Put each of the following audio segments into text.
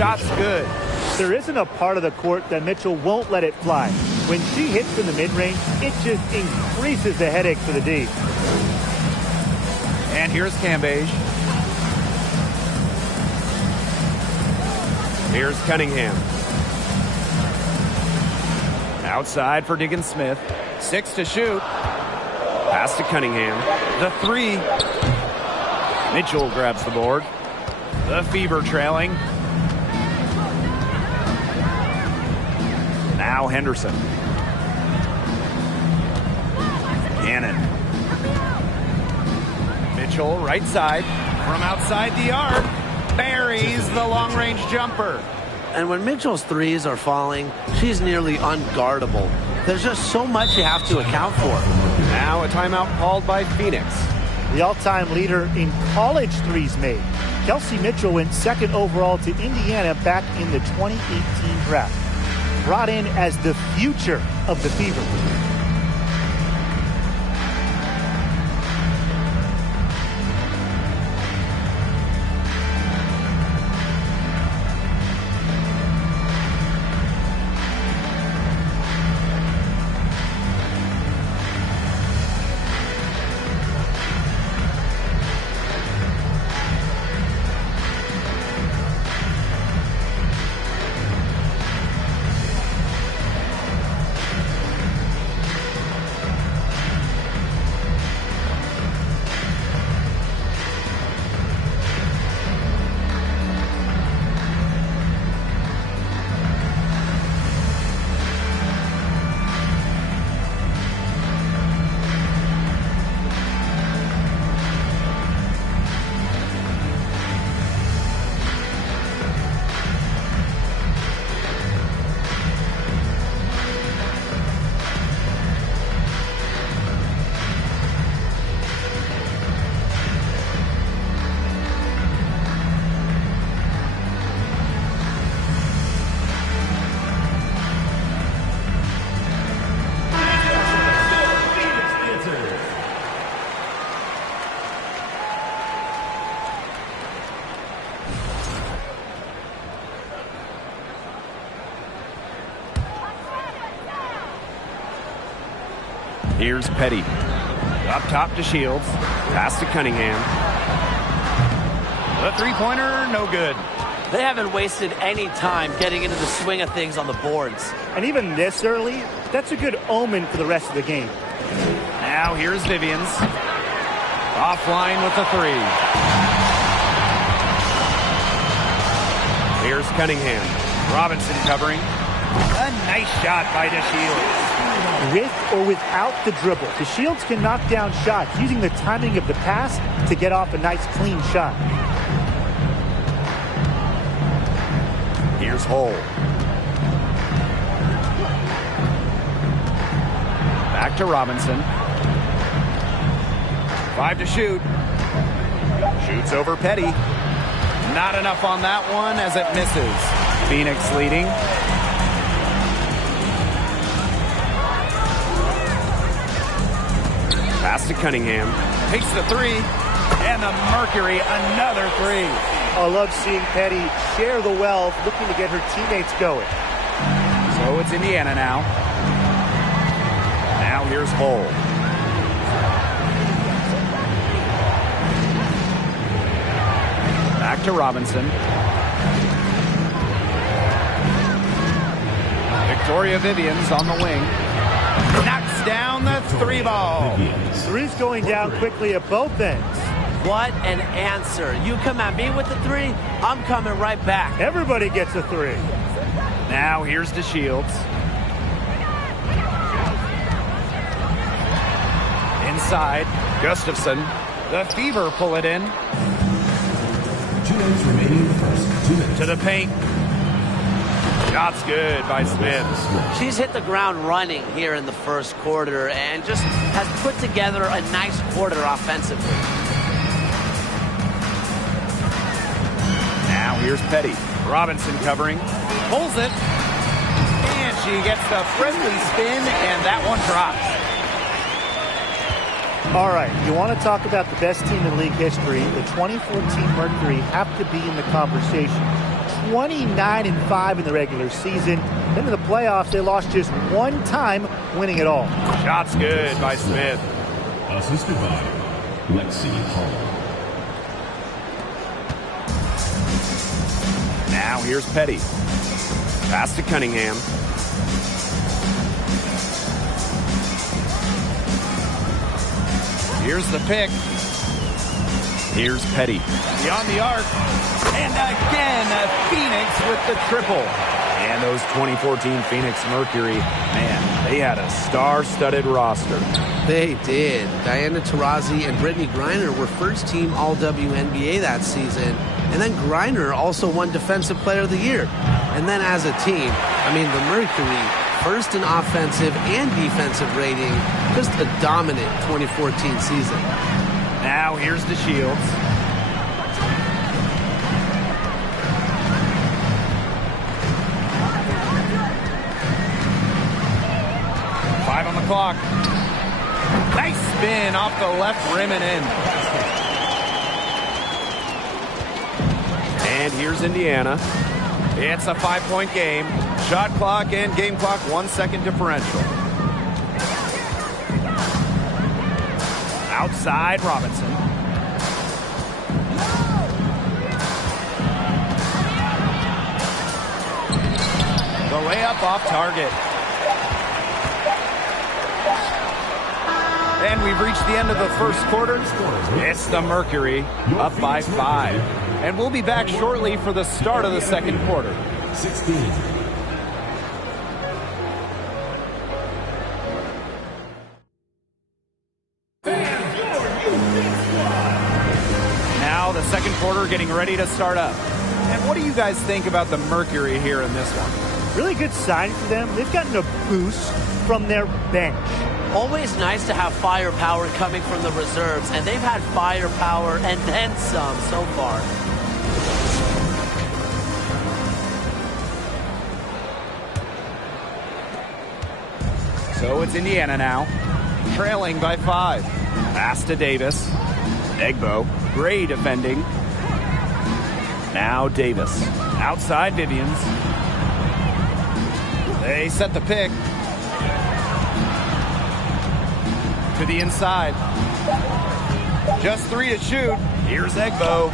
shot's good. There isn't a part of the court that Mitchell won't let it fly. When she hits in the mid-range, it just increases the headache for the D. And here's Cambage. Here's Cunningham. Outside for Diggins-Smith. 6 to shoot. Pass to Cunningham. The 3. Mitchell grabs the board. The Fever trailing. Now Henderson. Cannon. Mitchell, right side. From outside the arc. Buries the long-range jumper. And when Mitchell's threes are falling, she's nearly unguardable. There's just so much you have to account for. Now a timeout called by Phoenix. The all-time leader in college threes made. Kelsey Mitchell went second overall to Indiana back in the 2018 draft. Brought in as the future of the Fever. Here's Petty. Up top to Shields. Pass to Cunningham. The three-pointer, no good. They haven't wasted any time getting into the swing of things on the boards. And even this early, that's a good omen for the rest of the game. Now here's Vivians. Offline with the 3. Here's Cunningham. Robinson covering. A nice shot by DeShields. With or without the dribble, DeShields can knock down shots using the timing of the pass to get off a nice clean shot. Here's Hole. Back to Robinson. 5 to shoot. Shoots over Petty. Not enough on that one as it misses. Phoenix leading. Pass to Cunningham. Takes the 3. And the Mercury, another 3. I love seeing Petty share the wealth, looking to get her teammates going. So it's Indiana now. Now here's Hole. Back to Robinson. Victoria Vivians on the wing. Knocks down the 3 ball. Three's going down quickly at both ends. What an answer. You come at me with the 3, I'm coming right back. Everybody gets a 3. Now here's DeShields. Inside, Gustafson. The Fever pull it in. 2 minutes remaining in the first. 2 minutes. To the paint. Shot's good by Smith. She's hit the ground running here in the first quarter and just has put together a nice quarter offensively. Now here's Petty. Robinson covering. Pulls it. And she gets the friendly spin, and that one drops. All right, you want to talk about the best team in league history. The 2014 Mercury have to be in the conversation. 29-5 in the regular season. Then in the playoffs, they lost just one time, winning it all. Shot's good by Smith. Assisted by Lexi Hall. Now here's Petty. Pass to Cunningham. Here's the pick. Here's Petty. Beyond the arc. And again, Phoenix with the triple. And those 2014 Phoenix Mercury, man, they had a star-studded roster. They did. Diana Taurasi and Brittany Griner were first-team All-WNBA that season. And then Griner also won Defensive Player of the Year. And then as a team, I mean, the Mercury, first in offensive and defensive rating, just a dominant 2014 season. Now here's the Shields. Five on the clock. Nice spin off the left rim and in. And here's Indiana. It's a 5-point game. Shot clock and game clock 1 second differential. Outside Robinson. The layup off target. And we've reached the end of the first quarter. It's the Mercury up by 5. And we'll be back shortly for the start of the second quarter. 16. Now the second quarter getting ready to start up. And what do you guys think about the Mercury here in this one? Really good sign for them. They've gotten a boost from their bench. Always nice to have firepower coming from the reserves, and they've had firepower and then some so far. So it's Indiana now, trailing by 5. Pass to Davis. Egbo, Gray defending. Now Davis. Outside Vivians. They set the pick. To the inside. Just 3 to shoot. Here's Egbo.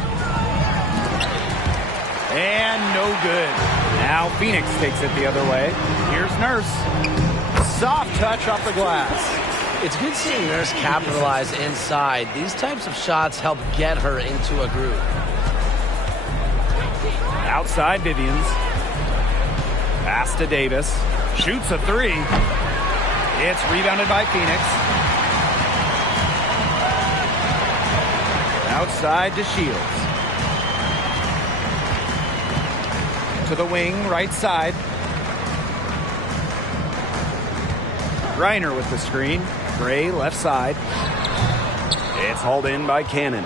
And no good. Now Phoenix takes it the other way. Here's Nurse. Soft touch off the glass. It's good seeing Nurse capitalize inside. These types of shots help get her into a groove. Outside Vivians. Pass to Davis. Shoots a 3. It's rebounded by Phoenix. Outside to Shields. To the wing, right side. Griner with the screen. Gray, left side. It's hauled in by Cannon.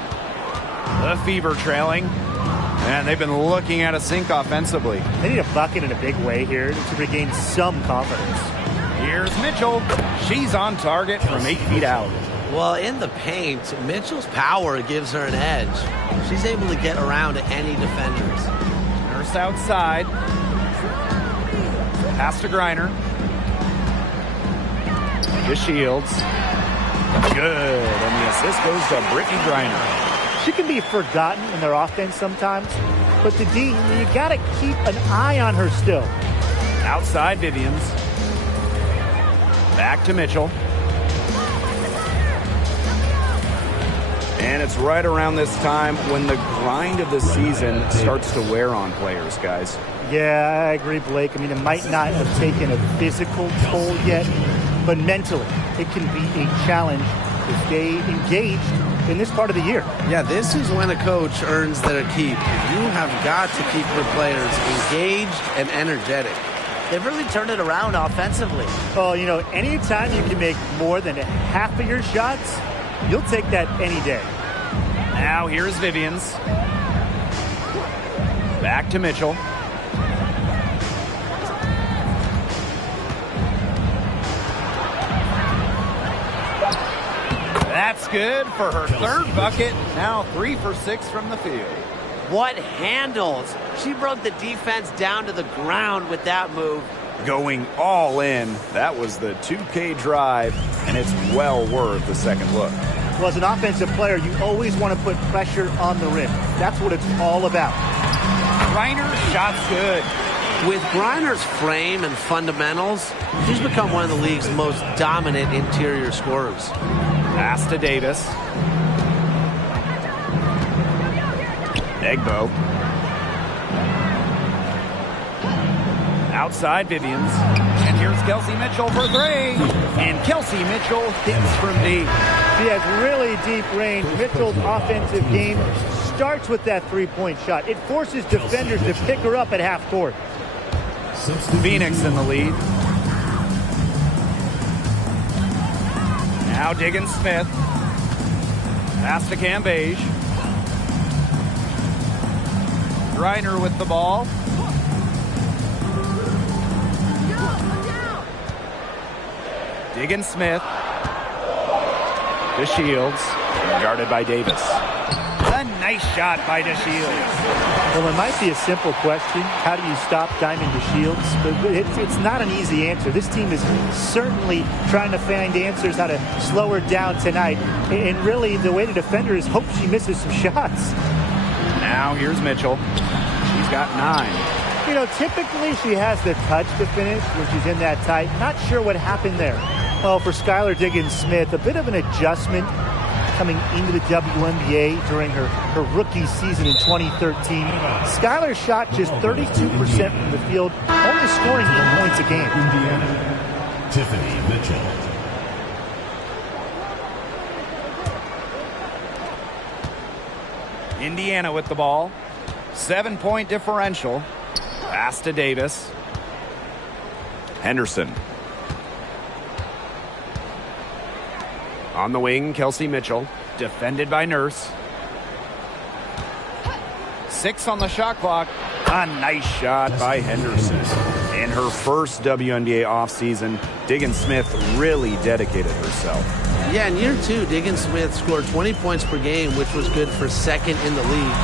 The Fever trailing. And they've been looking at a sink offensively. They need a bucket in a big way here to regain some confidence. Here's Mitchell. She's on target from 8 feet out. Well, in the paint, Mitchell's power gives her an edge. She's able to get around any defenders. Nurse outside. Pass to Griner. To Shields. Good. And the assist goes to Brittany Griner. She can be forgotten in their offense sometimes, but the D, you got to keep an eye on her still. Outside Vivians. Back to Mitchell. And it's right around this time when the grind of the season starts to wear on players, guys. Yeah, I agree, Blake. I mean, it might not have taken a physical toll yet, but mentally, it can be a challenge to stay engaged in this part of the year. Yeah, this is when a coach earns their keep. You have got to keep your players engaged and energetic. They've really turned it around offensively. Oh, you know, anytime you can make more than half of your shots, you'll take that any day. Now here's Vivians. Back to Mitchell. That's good for her third bucket. Now 3 for 6 from the field. What handles? She brought the defense down to the ground with that move. Going all in. That was the 2K drive, and it's well worth the second look. Well, as an offensive player, you always want to put pressure on the rim. That's what it's all about. Griner, shot's good. With Griner's frame and fundamentals, she's become one of the league's most dominant interior scorers. Pass to Davis. Egbo. Outside Vivians. And here's Kelsey Mitchell for three. And Kelsey Mitchell hits from deep. She has really deep range. Mitchell's offensive game starts with that three-point shot. It forces defenders to pick her up at half court. Phoenix in the lead. Now Diggins Smith. Pass to Cambage. Griner with the ball. Diggins Smith. DeShields. Guarded by Davis. A nice shot by DeShields. Well, it might be a simple question. How do you stop Diamond DeShields? But it's not an easy answer. This team is certainly trying to find answers how to slow her down tonight. And really, the way to defend her is hope she misses some shots. Now here's Mitchell. She's got 9. You know, typically she has the touch to finish when she's in that tight. Not sure what happened there. Well, for Skylar Diggins-Smith, a bit of an adjustment coming into the WNBA during her rookie season in 2013. Skylar shot just 32% from the field, only scoring 8 points a game. Indiana, Tiffany Mitchell. Indiana with the ball. 7-point differential. Pass to Davis. Henderson. On the wing, Kelsey Mitchell. Defended by Nurse. 6 on the shot clock. A nice shot by Henderson. In her first WNBA offseason, Diggins-Smith really dedicated herself. Yeah, in year 2, Diggins-Smith scored 20 points per game, which was good for second in the league.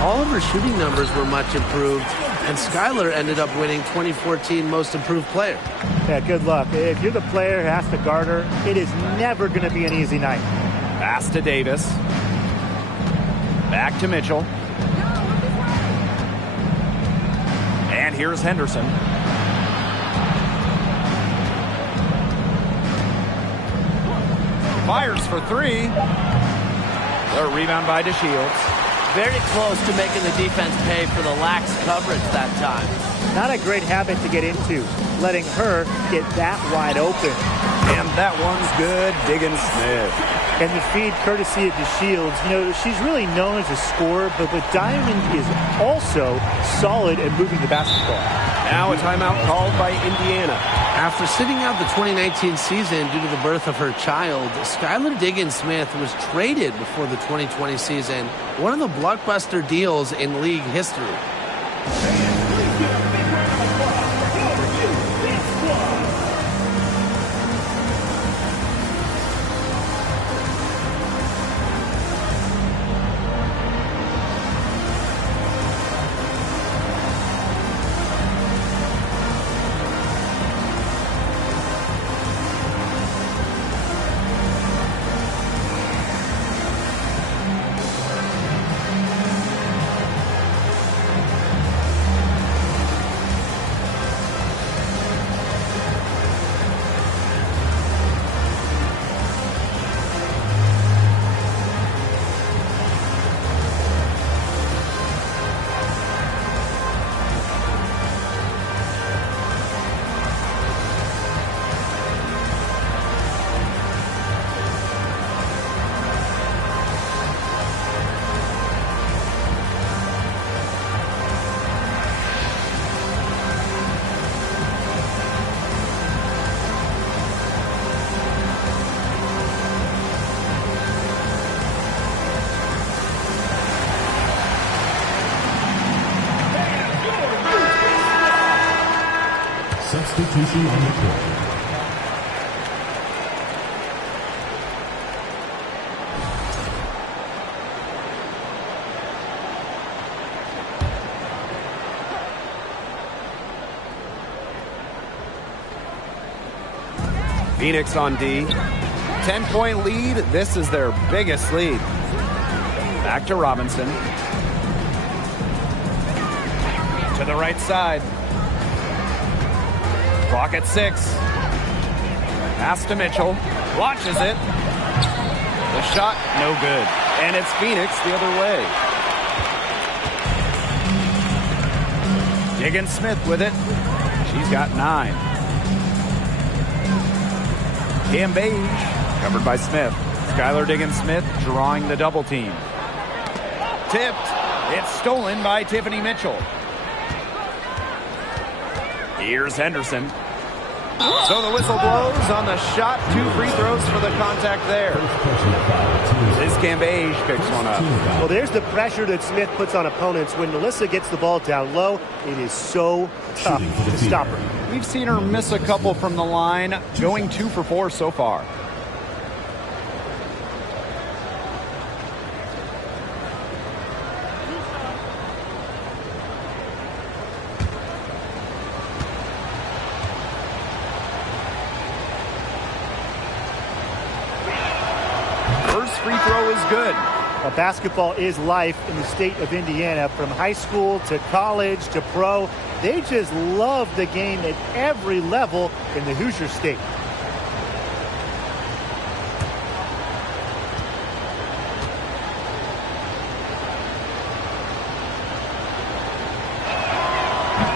All of her shooting numbers were much improved, and Skylar ended up winning 2014 Most Improved Player. Yeah, good luck. If you're the player who has to guard her, it is never going to be an easy night. Pass to Davis. Back to Mitchell. And here's Henderson. Fires for 3. The rebound by DeShields. Very close to making the defense pay for the lax coverage that time. Not a great habit to get into, letting her get that wide open. And that one's good, Diggins-Smith. And the feed courtesy of DeShields. You know, she's really known as a scorer, but Diamond is also solid at moving the basketball. Now a timeout called by Indiana. After sitting out the 2019 season due to the birth of her child, Skylar Diggins-Smith was traded before the 2020 season, one of the blockbuster deals in league history. Substitution on the court. Phoenix on D. 10-point lead. This is their biggest lead. Back to Robinson. To the right side. Clock at 6. Pass to Mitchell. Launches it. The shot, no good. And it's Phoenix the other way. Diggins Smith with it. She's got 9. Cam Beige, covered by Smith. Skylar Diggins Smith drawing the double team. Tipped. It's stolen by Tiffany Mitchell. Here's Henderson. So the whistle blows on the shot. 2 free throws for the contact there. This Cam Beige picks one up. Well, there's the pressure that Smith puts on opponents. When Melissa gets the ball down low, it is so tough to stop her. We've seen her miss a couple from the line, going 2 for 4 so far. Free throw is good. Well, basketball is life in the state of Indiana. From high school to college to pro, they just love the game at every level in the Hoosier State.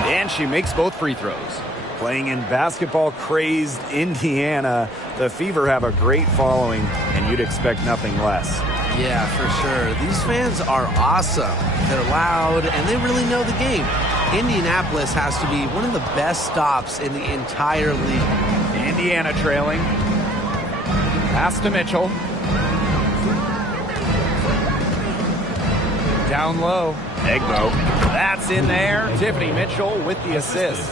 And she makes both free throws. Playing in basketball-crazed Indiana, the Fever have a great following, and you'd expect nothing less. Yeah, for sure. These fans are awesome. They're loud, and they really know the game. Indianapolis has to be one of the best stops in the entire league. Indiana trailing. Pass to Mitchell. Down low. Egbo. That's in there. Tiffany Mitchell with the assist.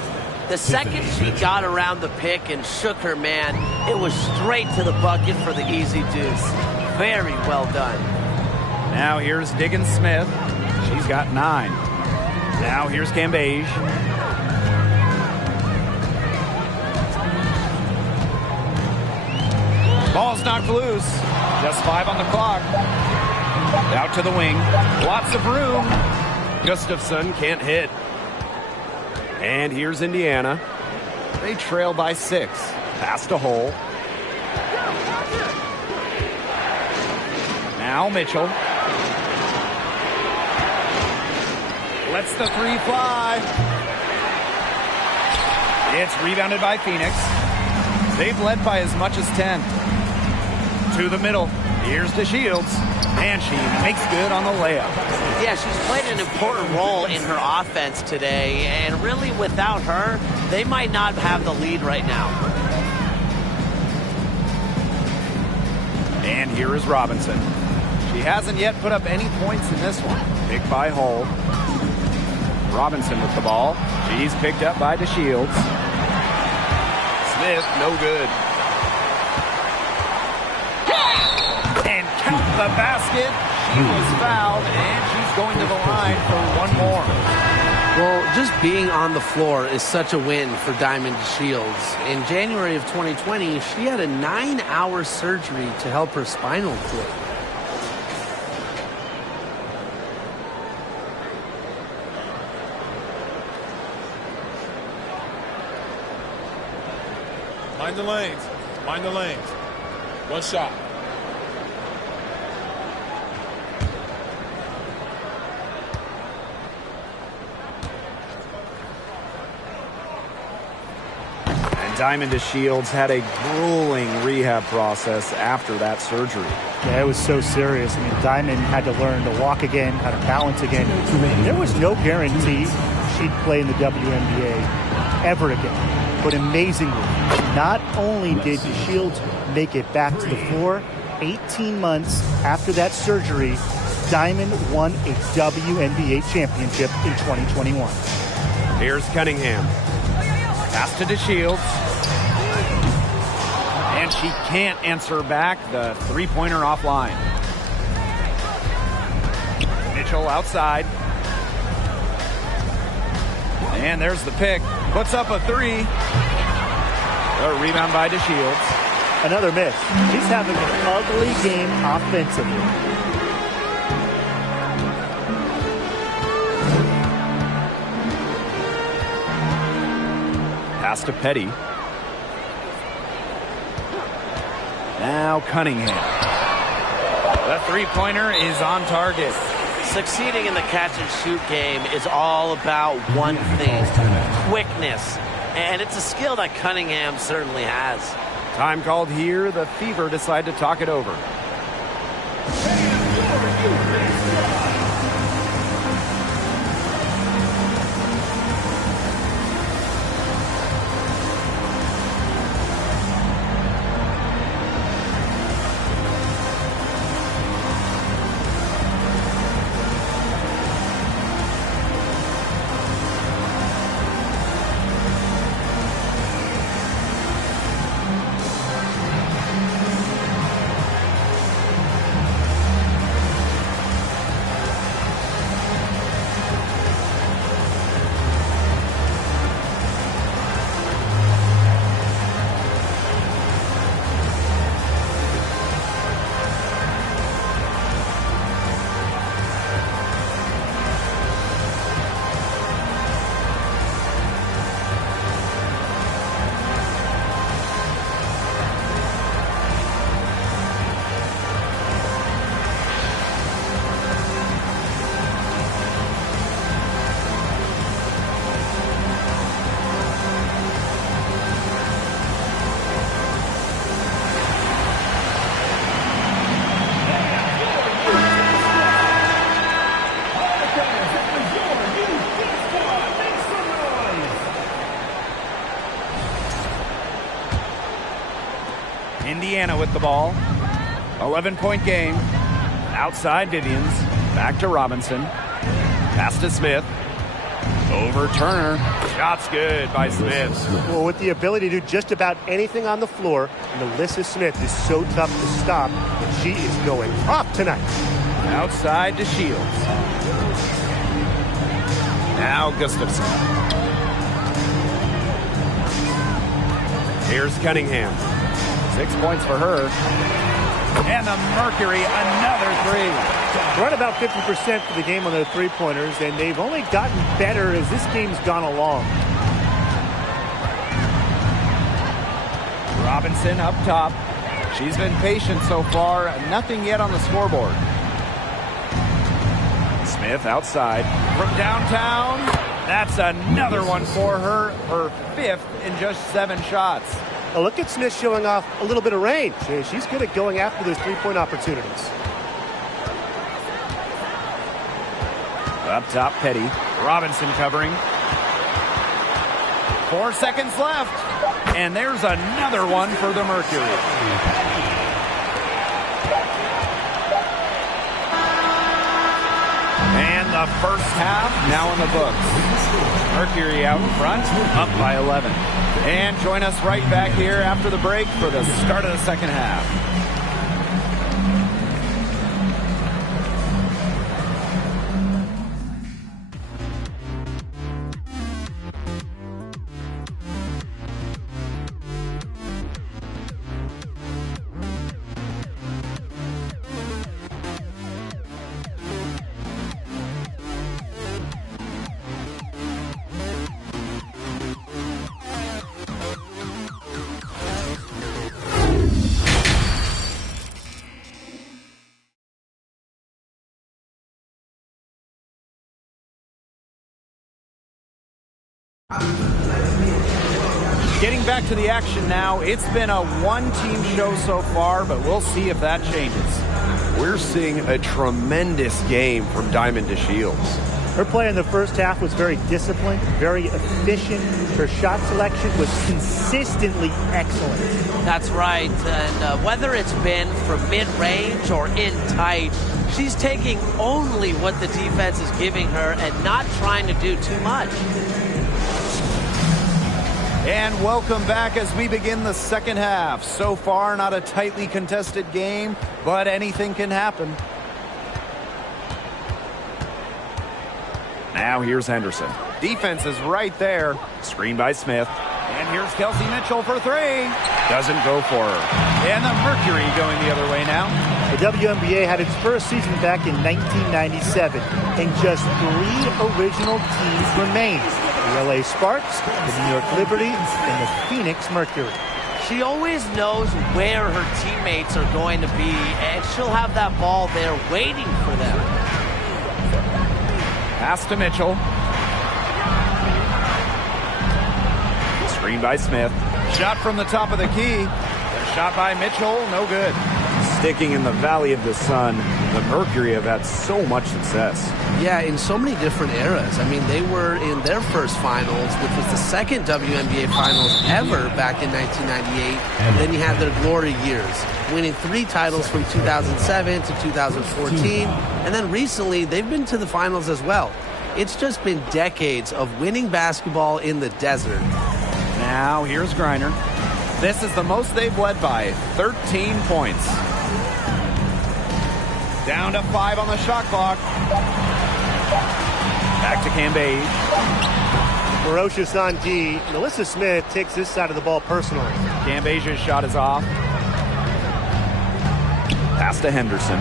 The second she got around the pick and shook her man, it was straight to the bucket for the easy deuce. Very well done. Now here's Diggins Smith. She's got 9. Now here's Cam Beige. Ball's knocked loose. Just 5 on the clock. Out to the wing. Lots of room. Gustafson can't hit. And here's Indiana. They trail by 6. Pass to Hull. Now Mitchell. Lets the 3 fly. It's rebounded by Phoenix. They've led by as much as 10. To the middle. Here's DeShields. And she makes good on the layup. Yeah, she's played an important role in her offense today, and really without her, they might not have the lead right now. And here is Robinson. She hasn't yet put up any points in this one. Picked by Hull. Robinson with the ball. She's picked up by DeShields. Smith, no good. And count the basket. She was fouled, and she's going to the line for one more. Well, just being on the floor is such a win for Diamond DeShields. In January of 2020, she had a 9-hour surgery to help her spinal cord. Mind the lanes. Mind the lanes. One shot. Diamond DeShields had a grueling rehab process after that surgery. Yeah, it was so serious. I mean, Diamond had to learn to walk again, how to balance again. There was no guarantee she'd play in the WNBA ever again. But amazingly, not only did DeShields make it back to the floor, 18 months after that surgery, Diamond won a WNBA championship in 2021. Here's Cunningham. Pass to DeShields. And she can't answer back. The three-pointer offline. Mitchell outside. And there's the pick. Puts up a 3. A rebound by DeShields. Another miss. He's having an ugly game offensively. Pass to Petty. Now Cunningham. The three-pointer is on target. Succeeding in the catch-and-shoot game is all about one thing: quickness. And it's a skill that Cunningham certainly has. Time called here. The Fever decide to talk it over. Indiana with the ball. 11-point game. Outside Vivians. Back to Robinson. Pass to Smith. Over Turner. Shot's good by Smith. Well, with the ability to do just about anything on the floor, Melissa Smith is so tough to stop, and she is going off tonight. Outside to Shields. Now Gustafson. Here's Cunningham. 6 points for her. And the Mercury, another three. Run about 50% for the game on their three-pointers, and they've only gotten better as this game's gone along. Robinson up top. She's been patient so far. Nothing yet on the scoreboard. Smith outside. From downtown. That's another one for her. Her fifth in just 7 shots. Now look at Smith showing off a little bit of range. She's good at going after those three-point opportunities. Up top, Petty. Robinson covering. 4 seconds left. And there's another one for the Mercury. And the first half now in the books. Mercury out in front, up by 11. And join us right back here after the break for the start of the second half. Getting back to the action now. It's been a one-team show so far, but we'll see if that changes. We're seeing a tremendous game from Diamond to Shields. Her play in the first half was very disciplined, very efficient. Her shot selection was consistently excellent. That's right. And whether it's been from mid-range or in tight, she's taking only what the defense is giving her and not trying to do too much. And welcome back as we begin the second half. So far, not a tightly contested game, but anything can happen. Now here's Henderson. Defense is right there. Screen by Smith. And here's Kelsey Mitchell for three. Doesn't go for her. And the Mercury going the other way now. The WNBA had its first season back in 1997, and just 3 original teams remain. The LA Sparks, the New York Liberty, and the Phoenix Mercury. She always knows where her teammates are going to be, and she'll have that ball there waiting for them. Pass to Mitchell. Screen by Smith. Shot from the top of the key. The shot by Mitchell, no good. Sticking in the Valley of the Sun, the Mercury have had so much success. Yeah, in so many different eras. I mean, they were in their first finals, which was the second WNBA finals ever back in 1998. And then you had their glory years, winning 3 titles from 2007 to 2014. And then recently, they've been to the finals as well. It's just been decades of winning basketball in the desert. Now, here's Griner. This is the most they've led by, 13 points. Down to 5 on the shot clock. Back to Cambage. Ferocious on D. Melissa Smith takes this side of the ball personally. Cambage's shot is off. Pass to Henderson.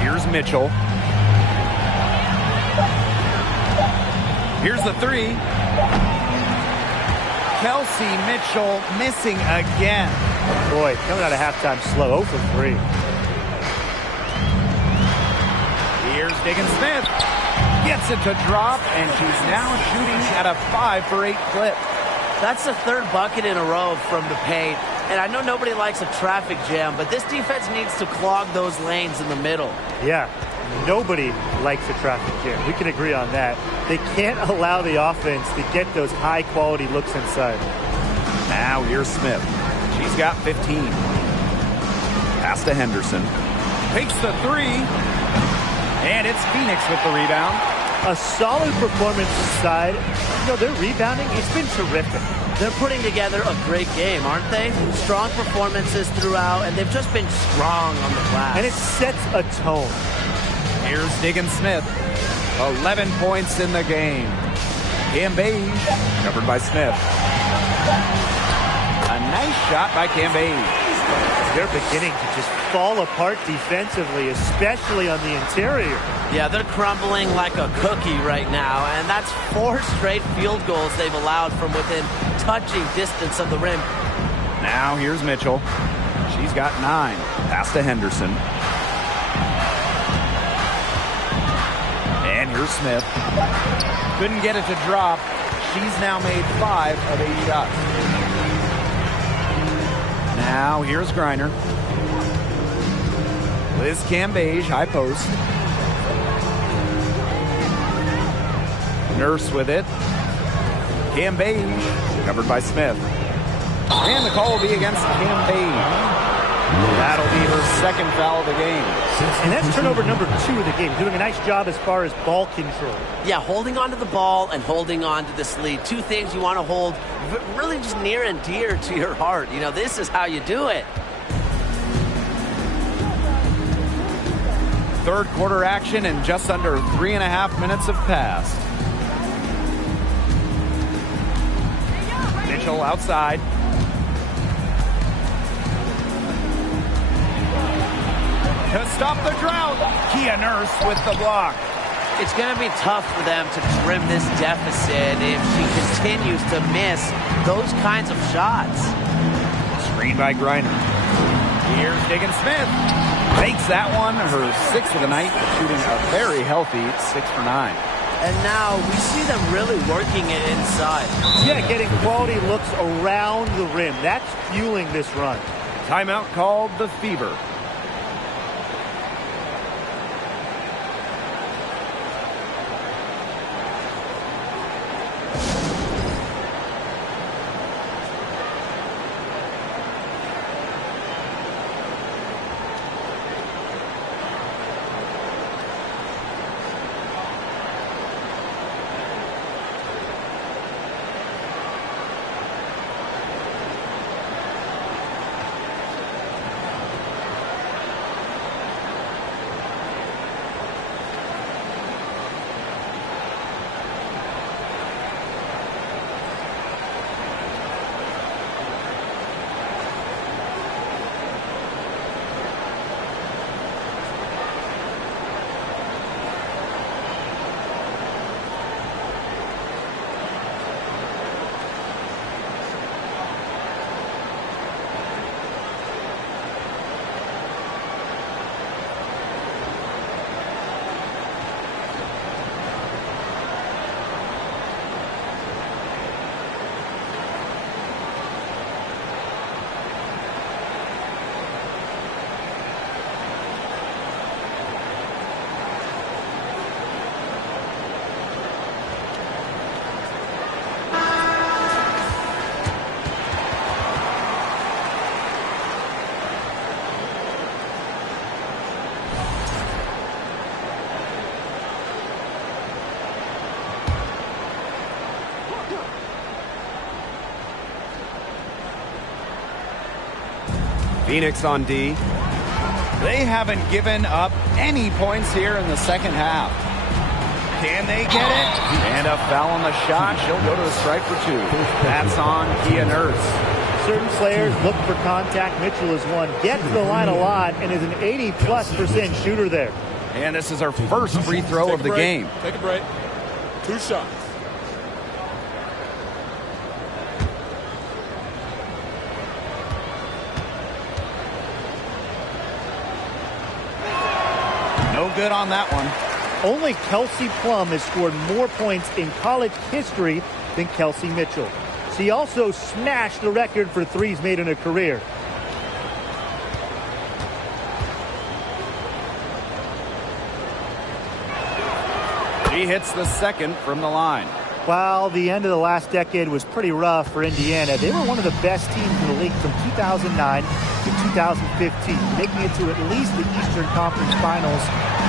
Here's Mitchell. Here's the 3. Kelsey Mitchell missing again. Boy, coming out of halftime slow, 0 for 3. Here's Diggins Smith. Gets it to drop, and she's now shooting at a 5 for 8 clip. That's the 3rd bucket in a row from the paint. And I know nobody likes a traffic jam, but this defense needs to clog those lanes in the middle. Yeah, nobody likes a traffic jam. We can agree on that. They can't allow the offense to get those high-quality looks inside. Now here's Smith. She's got 15. Pass to Henderson. Takes the 3. And it's Phoenix with the rebound. A solid performance inside. You know, their rebounding, it's been terrific. They're putting together a great game, aren't they? Strong performances throughout, and they've just been strong on the glass. And it sets a tone. Here's Diggins Smith. 11 points in the game. Cambage, covered by Smith. A nice shot by Cambage. They're beginning to just fall apart defensively, especially on the interior. Yeah, they're crumbling like a cookie right now, and that's 4 straight field goals they've allowed from within touching distance of the rim. Now here's Mitchell. She's got 9. Pass to Henderson. And here's Smith. Couldn't get it to drop. She's now made 5 of 8 shots. Now here's Griner. Liz Cambage, high post. Nurse with it. Cambage, covered by Smith. And the call will be against Cambage. That'll be her 2nd foul of the game. And that's turnover number 2 of the game. Doing a nice job as far as ball control. Yeah, holding on to the ball and holding on to this lead. 2 things you want to hold really just near and dear to your heart. You know, this is how you do it. 3rd quarter action and just under 3.5 minutes have passed. Mitchell outside. To stop the drought, Kia Nurse with the block. It's going to be tough for them to trim this deficit if she continues to miss those kinds of shots. Screen by Griner. Here's Diggins Smith. Takes that one, her 6th of the night, shooting a very healthy 6 for 9. And now we see them really working it inside. Yeah, getting quality looks around the rim. That's fueling this run. Timeout called the Fever. Phoenix on D. They haven't given up any points here in the second half. Can they get it? And a foul on the shot. She'll go to the strike for 2. That's on Kia Nurse. Certain players look for contact. Mitchell is one. Gets to the line a lot and is an 80+% shooter there. And this is her first free throw of the game. Take a break. 2 shots. No good on that one. Only Kelsey Plum has scored more points in college history than Kelsey Mitchell. She also smashed the record for threes made in a career. She hits the second from the line. While the end of the last decade was pretty rough for Indiana, they were one of the best teams in the league from 2009 to 2015, making it to at least the Eastern Conference Finals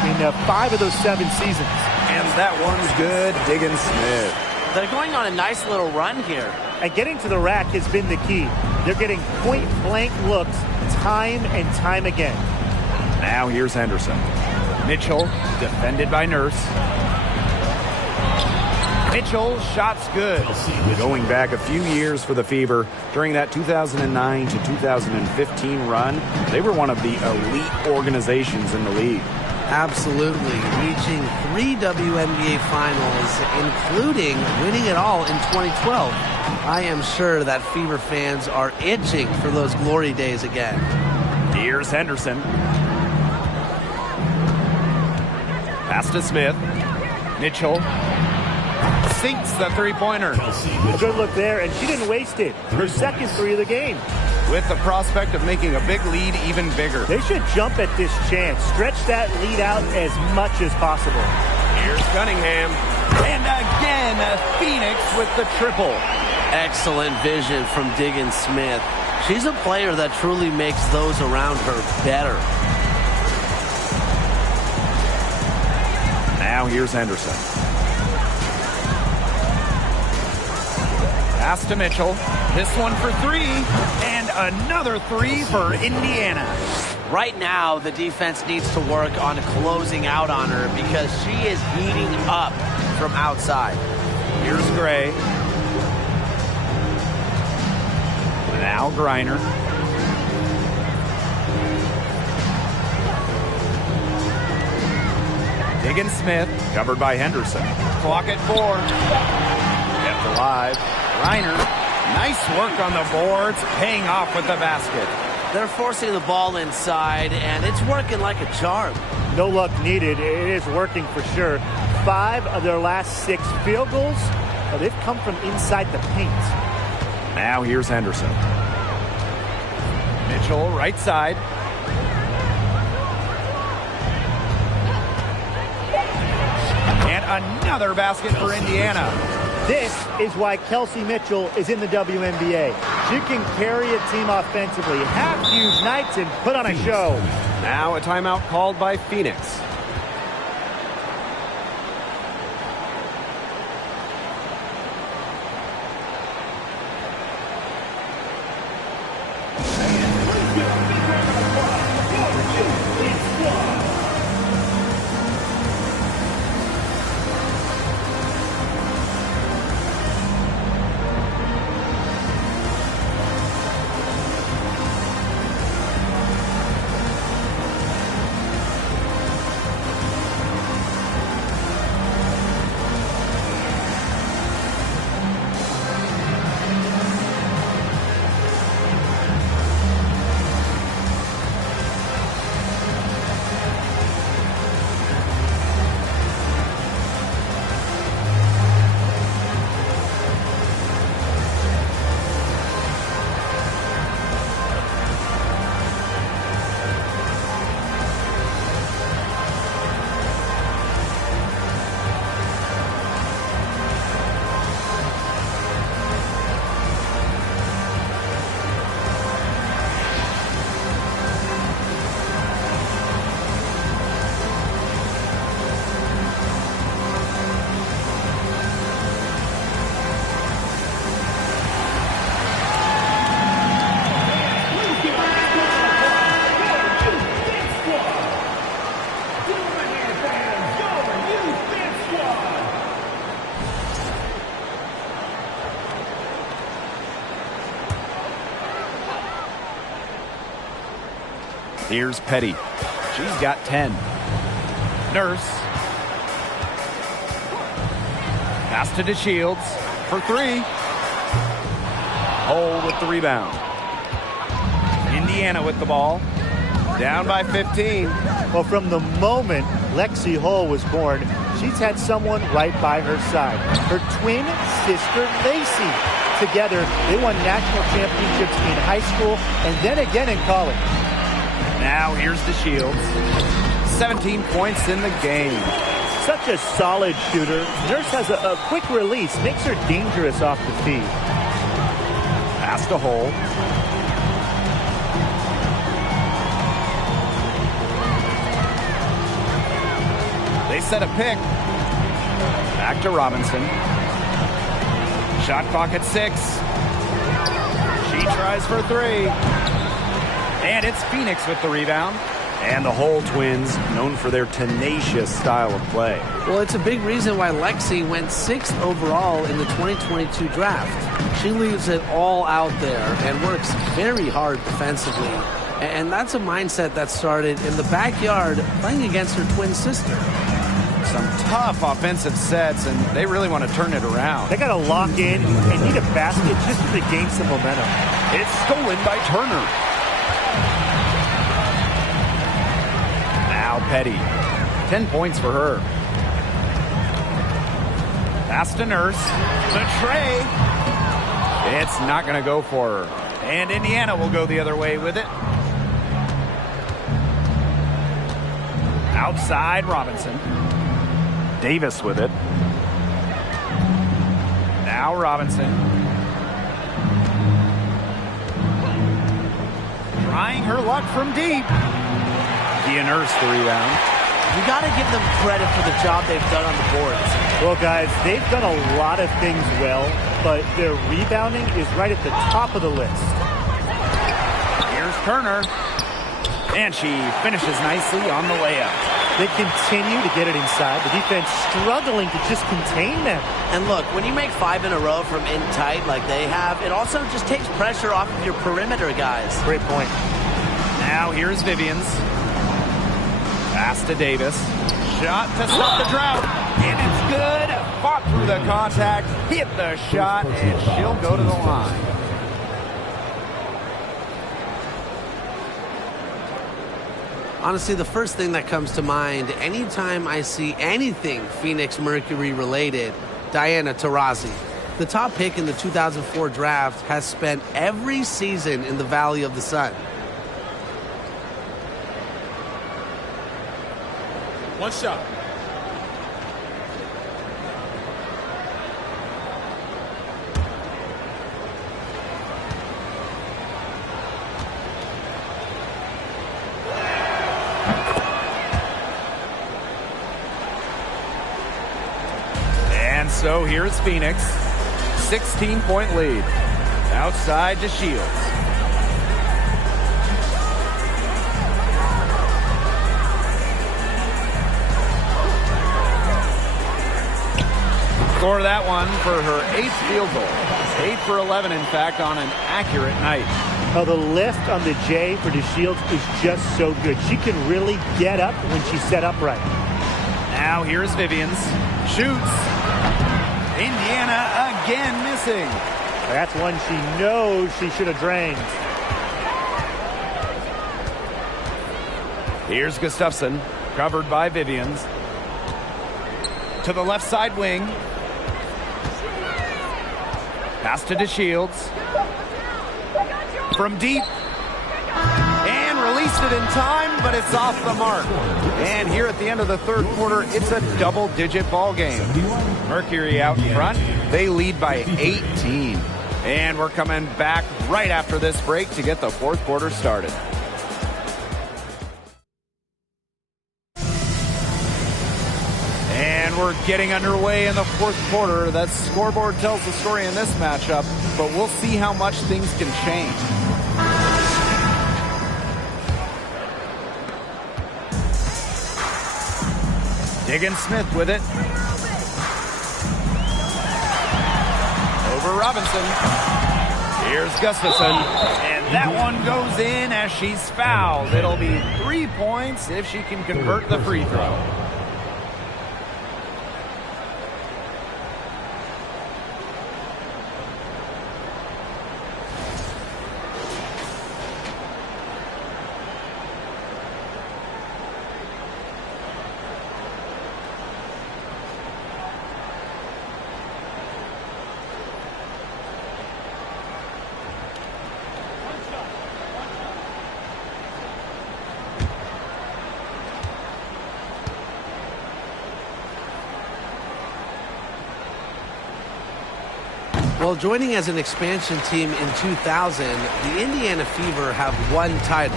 in 5 of those 7 seasons. And that one's good. Diggins Smith. They're going on a nice little run here. And getting to the rack has been the key. They're getting point-blank looks time and time again. Now here's Henderson. Mitchell, defended by Nurse. Mitchell, shots good. Going back a few years for the Fever, during that 2009 to 2015 run, they were one of the elite organizations in the league. Absolutely. Reaching 3 WNBA finals, including winning it all in 2012. I am sure that Fever fans are itching for those glory days again. Here's Henderson. Pass to Smith. Mitchell sinks the three-pointer. A good look there, and she didn't waste it. Her second 3 of the game. With the prospect of making a big lead even bigger. They should jump at this chance. Stretch that lead out as much as possible. Here's Cunningham. And again, Phoenix with the triple. Excellent vision from Diggins Smith. She's a player that truly makes those around her better. Now here's Henderson. Pass to Mitchell. This one for 3. And another 3 for Indiana. Right now, the defense needs to work on closing out on her because she is heating up from outside. Here's Gray. Now Griner. Diggins Smith, covered by Henderson. Clock at 4. Kept alive. Griner, nice work on the boards, paying off with the basket. They're forcing the ball inside, and it's working like a charm. No luck needed. It is working for sure. 5 of their last 6 field goals, they've come from inside the paint. Now here's Henderson. Mitchell, right side. And another basket for Indiana. This is why Kelsey Mitchell is in the WNBA. She can carry a team offensively, have huge nights, and put on a show. Now a timeout called by Phoenix. Here's Petty. She's got 10. Nurse. Pass to DeShields for 3. Hole with the rebound. Indiana with the ball. Down by 15. Well, from the moment Lexi Hull was born, she's had someone right by her side. Her twin sister, Lacey. Together, they won national championships in high school and then again in college. Now here's DeShields. 17 points in the game. Such a solid shooter. Nurse has a quick release, makes her dangerous off the feed. Pass to Hull. They set a pick. Back to Robinson. Shot clock at 6. She tries for 3. And it's Phoenix with the rebound. And the Hull twins, known for their tenacious style of play. Well, it's a big reason why Lexi went 6th overall in the 2022 draft. She leaves it all out there and works very hard defensively. And that's a mindset that started in the backyard playing against her twin sister. Some tough offensive sets, and they really want to turn it around. They got to lock in and need a basket just to gain some momentum. It's stolen by Turner. Now Petty. 10 points for her. Pass to Nurse. The tray. It's not going to go for her. And Indiana will go the other way with it. Outside Robinson. Davis with it. Now Robinson. Trying her luck from deep. Nurse the rebound. You got to give them credit for the job they've done on the boards. Well, guys, they've done a lot of things well, but their rebounding is right at the top of the list. Here's Turner. And she finishes nicely on the layup. They continue to get it inside. The defense struggling to just contain them. And look, when you make 5 in a row from in tight like they have, it also just takes pressure off of your perimeter guys. Great point. Now here's Vivian's. Pass to Davis. Shot to stop the drought. And it's good. Fought through the contact. Hit the shot. And she'll go to the line. Honestly, the first thing that comes to mind anytime I see anything Phoenix Mercury related, Diana Taurasi. The top pick in the 2004 draft has spent every season in the Valley of the Sun. One shot. And so here's Phoenix. 16-point lead. Outside to Shields. Score that one for her 8th field goal. 8 for 11, in fact, on an accurate night. Oh, the lift on the J for DeShields is just so good. She can really get up when she's set up right. Now here's Vivian's. Shoots. Indiana again missing. That's one she knows she should have drained. Here's Gustafson, covered by Vivian's. To the left side wing. Pass to DeShields. From deep. And released it in time, but it's off the mark. And here at the end of the third quarter, it's a double-digit ball game. Mercury out in front. They lead by 18. And we're coming back right after this break to get the fourth quarter started. And we're getting underway in the fourth quarter. That scoreboard tells the story in this matchup, but we'll see how much things can change. Diggins Smith with it. Over Robinson. Here's Gustafson. And That one goes in as she's fouled. It'll be 3 points if she can convert the free throw. Well, joining as an expansion team in 2000, the Indiana Fever have one title.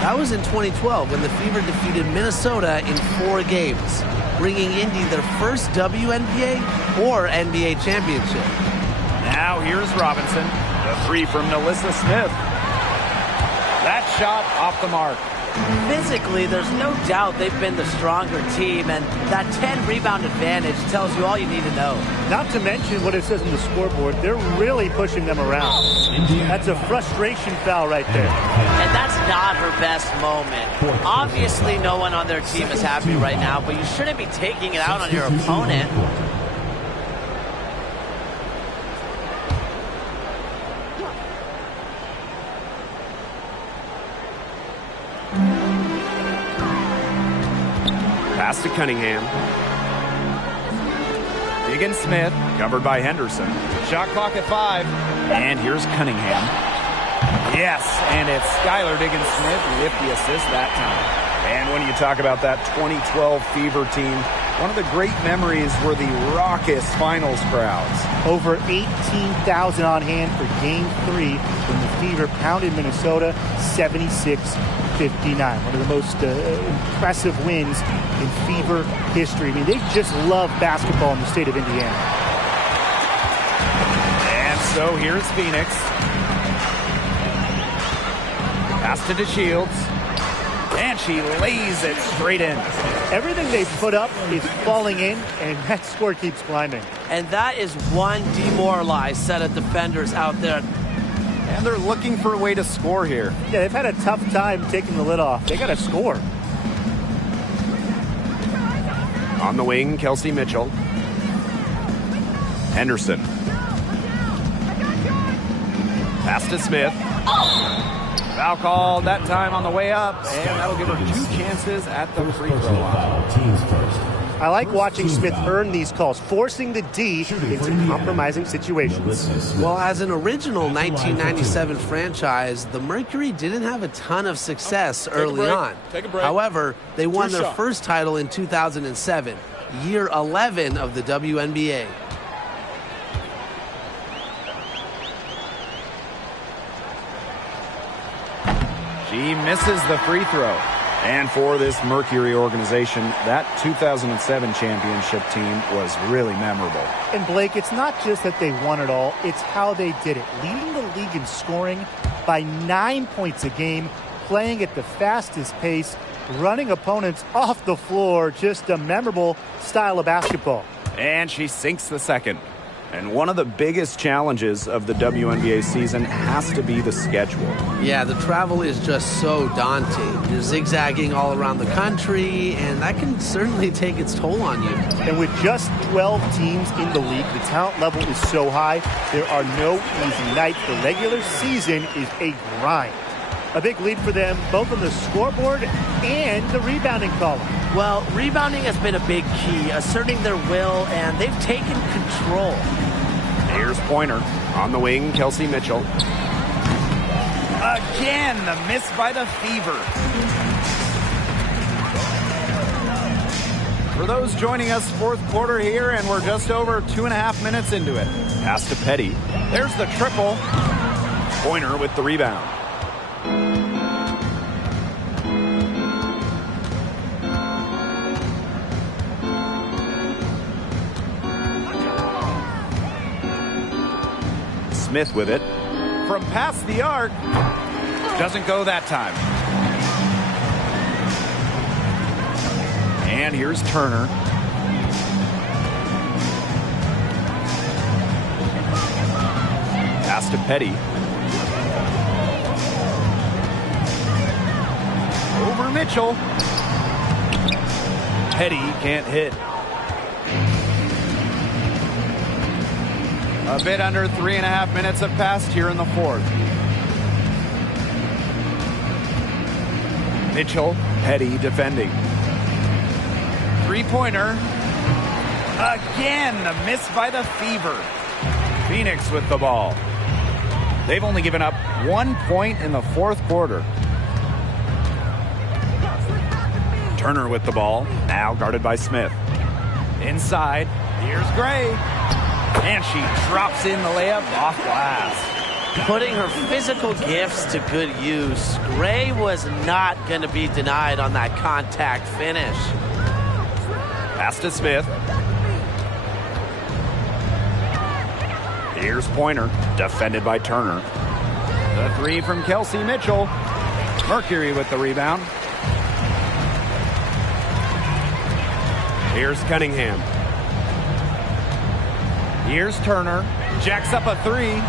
That was in 2012 when the Fever defeated Minnesota in 4 games, bringing Indy their first WNBA or NBA championship. Now here's Robinson. The three from Melissa Smith. That shot off the mark. Physically, there's no doubt they've been the stronger team, and that 10-rebound advantage tells you all you need to know. Not to mention what it says in the scoreboard, they're really pushing them around. That's a frustration foul right there. And that's not her best moment. Obviously, no one on their team is happy right now, but you shouldn't be taking it out on your opponent. Pass to Cunningham. Diggin Smith, covered by Henderson. Shot clock at 5. And here's Cunningham. Yes, and it's Skylar Diggin Smith with the assist that time. And when you talk about that 2012 Fever team, one of the great memories were the raucous finals crowds. Over 18,000 on hand for Game 3 when the Fever pounded Minnesota 76-59. One of the most impressive wins in Fever history. I mean, they just love basketball in the state of Indiana. And so here's Phoenix. Pass to DeShields. And she lays it straight in. Everything they put up is falling in, and that score keeps climbing. And that is one demoralized set of defenders out there. And they're looking for a way to score here. Yeah, they've had a tough time taking the lid off. They got to score. On the wing, Kelsey Mitchell. Henderson. Pass to Smith. Foul called that time on the way up, and that'll give her 2 chances at the free throw line. I like watching Smith earn these calls, forcing the D into compromising situations. Well, as an original 1997 franchise, the Mercury didn't have a ton of success early on. However, they won their first title in 2007, year 11 of the WNBA. She misses the free throw. And for this Mercury organization, that 2007 championship team was really memorable. And Blake, it's not just that they won it all, it's how they did it. Leading the league in scoring by 9 points a game, playing at the fastest pace, running opponents off the floor, just a memorable style of basketball. And she sinks the second. And one of the biggest challenges of the WNBA season has to be the schedule. Yeah, the travel is just so daunting. You're zigzagging all around the country, and that can certainly take its toll on you. And with just 12 teams in the league, the talent level is so high, there are no easy nights. The regular season is a grind. A big lead for them, both on the scoreboard and the rebounding column. Well, rebounding has been a big key, asserting their will, and they've taken control. Here's Pointer. On the wing, Kelsey Mitchell. Again, the miss by the Fever. For those joining us, fourth quarter here, and we're just over 2.5 minutes into it. Pass to Petty. There's the triple. Pointer with the rebound. Smith with it. From past the arc. Doesn't go that time. And here's Turner. Pass to Petty. over Mitchell. Petty can't hit. A bit under 3.5 minutes have passed here in the fourth. Mitchell, Petty defending. Three-pointer. Again, a miss by the Fever. Phoenix with the ball. They've only given up 1 point in the fourth quarter. Turner with the ball, now guarded by Smith. Inside, here's Gray. And she drops in the layup off glass. Putting her physical gifts to good use. Gray was not going to be denied on that contact finish. Pass to Smith. Here's Pointer, defended by Turner. The three from Kelsey Mitchell. Mercury with the rebound. Here's Cunningham. Here's Turner. Jacks up a three.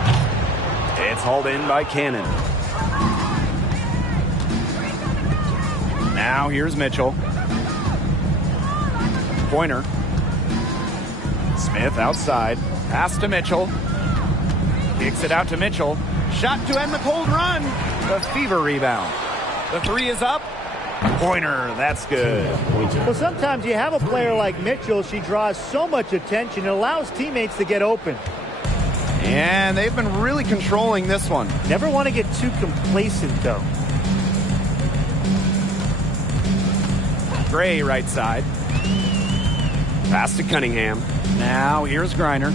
It's hauled in by Cannon. Now here's Mitchell. Pointer. Smith outside. Pass to Mitchell. Kicks it out to Mitchell. Shot to end the cold run. The Fever rebound. The three is up. Pointer, that's good. Well, sometimes you have a player like Mitchell. She draws so much attention. It allows teammates to get open. And they've been really controlling this one. Never want to get too complacent, though. Gray right side. Pass to Cunningham. Now here's Griner.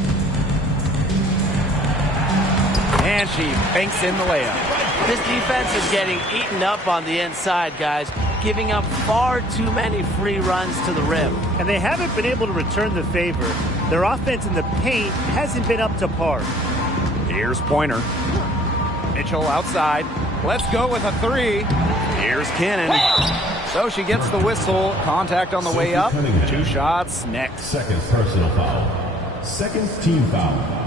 And she banks in the layup. This defense is getting eaten up on the inside, guys. Giving up far too many free runs to the rim. And they haven't been able to return the favor. Their offense in the paint hasn't been up to par. Here's Pointer. Mitchell outside. Let's go with a three. Here's Cannon. So she gets the whistle. Contact on the way up. 2 shots next. Second personal foul. Second team foul.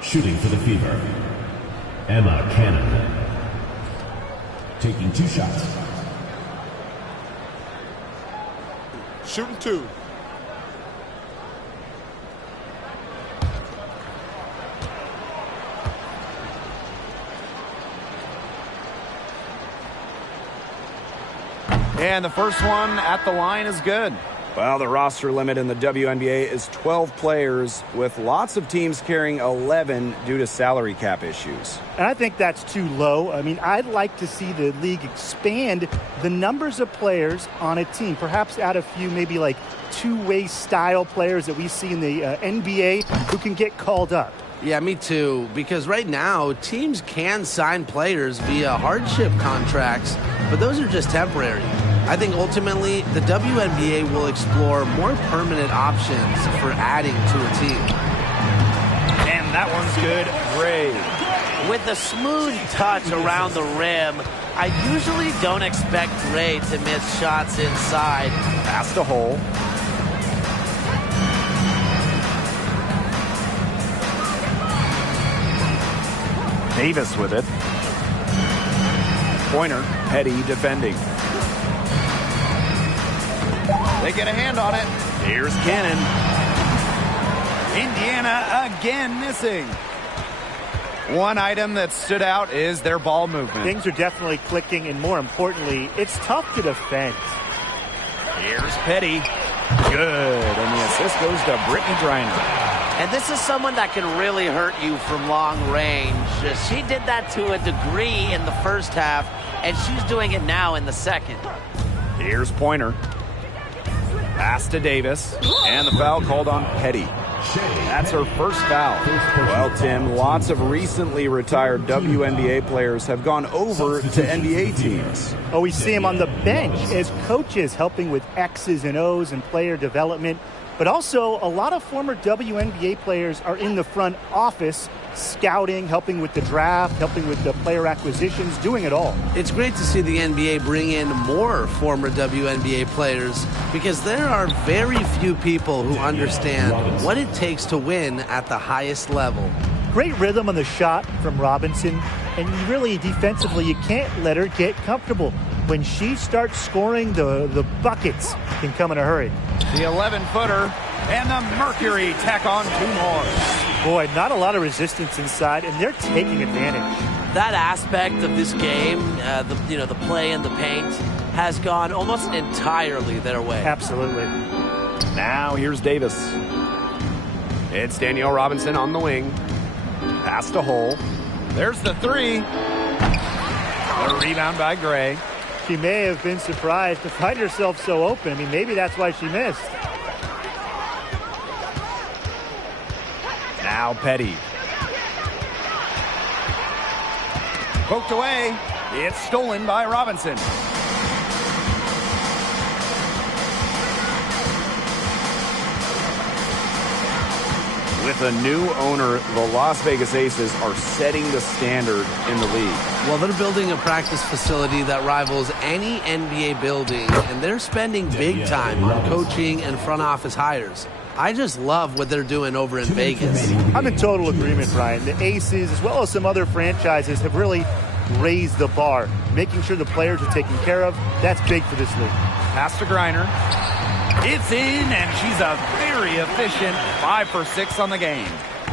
Shooting for the Fever, Emma Cannon. Taking 2 shots. Shooting 2. And the first one at the line is good. Well, the roster limit in the WNBA is 12 players, with lots of teams carrying 11 due to salary cap issues. And I think that's too low. I mean, I'd like to see the league expand the numbers of players on a team. Perhaps add a few maybe like two-way style players that we see in the NBA who can get called up. Yeah, me too. Because right now, teams can sign players via hardship contracts, but those are just temporary. I think ultimately the WNBA will explore more permanent options for adding to a team. And that one's good. Gray. With a smooth touch around the rim, I usually don't expect Gray to miss shots inside. Pass to Hole. Davis with it. Pointer, Petty defending. They get a hand on it. Here's Cannon. Indiana again missing. One item that stood out is their ball movement. Things are definitely clicking, and more importantly, it's tough to defend. Here's Petty. Good. And the assist goes to Brittany Griner. And this is someone that can really hurt you from long range. She did that to a degree in the first half, and she's doing it now in the second. Here's Pointer. Pass to Davis, and the foul called on Petty. That's her first foul. Well, Tim, lots of recently retired WNBA players have gone over to NBA teams. Oh, we see them on the bench as coaches helping with X's and O's and player development. But also, a lot of former WNBA players are in the front office, scouting, helping with the draft, helping with the player acquisitions, doing it all. It's great to see the NBA bring in more former WNBA players because there are very few people who understand what it takes to win at the highest level. Great rhythm on the shot from Robinson, and really defensively, you can't let her get comfortable. when she starts scoring, the buckets can come in a hurry. The 11-footer and the Mercury tack on 2 more. Boy, not a lot of resistance inside, and they're taking advantage. That aspect of this game, the play in the paint, has gone almost entirely their way. Absolutely. Now here's Davis. It's Danielle Robinson on the wing. Pass to Hole. There's the 3. The rebound by Gray. She may have been surprised to find herself so open. I mean, maybe that's why she missed. Now Petty. Poked away. It's stolen by Robinson. With a new owner, the Las Vegas Aces are setting the standard in the league. Well, they're building a practice facility that rivals any NBA building, and they're spending big time on coaching and front office hires. I just love what they're doing over in Vegas. I'm in total agreement, Brian. The Aces, as well as some other franchises, have really raised the bar, making sure the players are taken care of. That's big for this league. Pass to Griner. It's in, and she's a very efficient 5 for 6 on the game.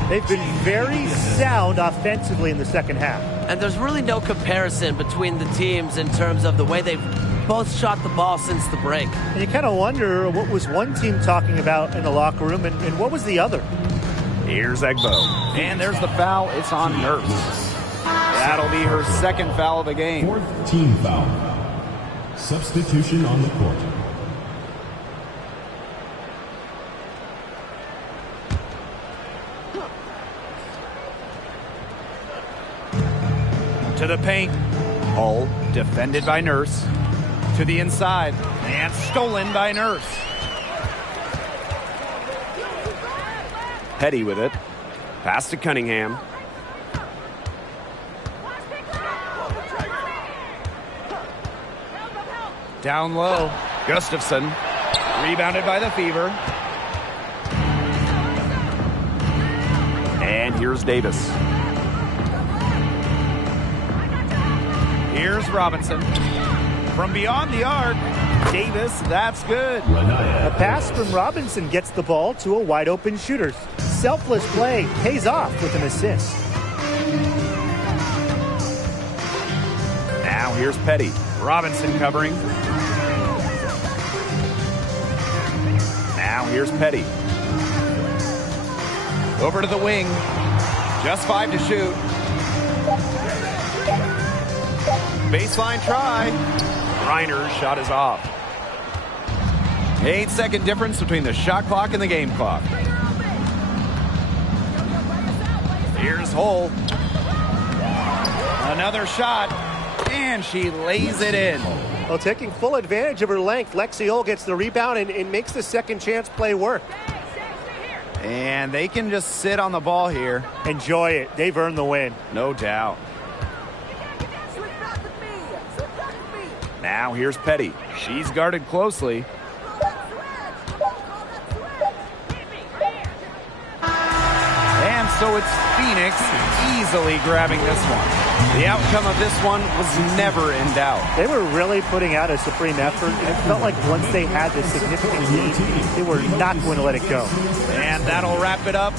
They've been very sound offensively in the second half. And there's really no comparison between the teams in terms of the way they've both shot the ball since the break. And you kind of wonder what was one team talking about in the locker room and what was the other. Here's Egbo. And there's the foul. It's on Nurse. That'll be her second foul of the game. 4th team foul. Substitution on the court. To the paint. Hull defended by Nurse. To the inside. And stolen by Nurse. Petty with it. Pass to Cunningham. Down low. Gustafson. Rebounded by the Fever. And here's Davis. Here's Robinson. From beyond the arc, Davis, that's good. A pass from Robinson gets the ball to a wide-open shooter. Selfless play pays off with an assist. Now here's Petty. Robinson covering. Now here's Petty. Over to the wing. Just 5 to shoot. Baseline try. Reiner's shot is off. 8-second difference between the shot clock and the game clock. Here's Hull. Another shot. And she lays it in. Well, taking full advantage of her length, Lexi Hull gets the rebound and makes the second chance play work. And they can just sit on the ball here. Enjoy it. They've earned the win. No doubt. Now here's Petty. She's guarded closely. And so it's Phoenix easily grabbing this one. The outcome of this one was never in doubt. They were really putting out a supreme effort, and it felt like once they had this significant lead, they were not going to let it go. And that'll wrap it up